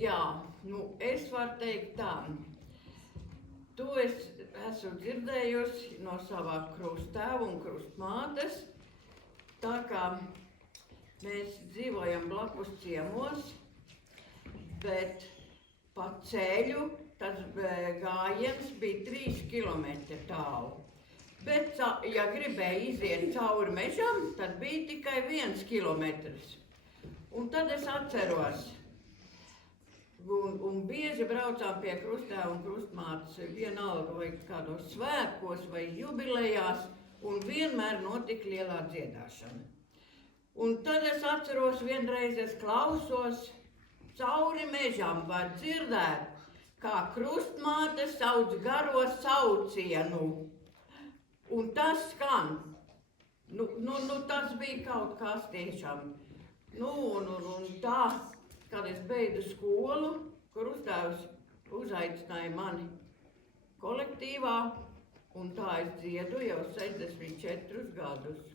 Jā, nu es varu teikt tā. To es esmu dzirdējusi no savā krusttēva un krustmātes, tā kā mēs dzīvojam blakus ciemos, bet pa ceļu tas gājiens bija 3 kilometri tālu. Bet, ja gribēja iziet cauri mežam, tad bija tikai 1 kilometrs. Un tad es atceros, un bieži braucām pie krusttēva un krustmātes, vienalga vai kādos svētkos vai jubilejās, un vienmēr notika lielā dziedāšana. Un tad es atceros, vienreiz es klausos, cauri mežam var dzirdēt, kā krustmāte sauc garo saucienu. Un tas skan. Tas bija kaut kas tiešām. Un tā, kad es beidzu skolu, krusttēvs uzaicināja mani kolektīvā, un tā es dziedu jau 64 gadus.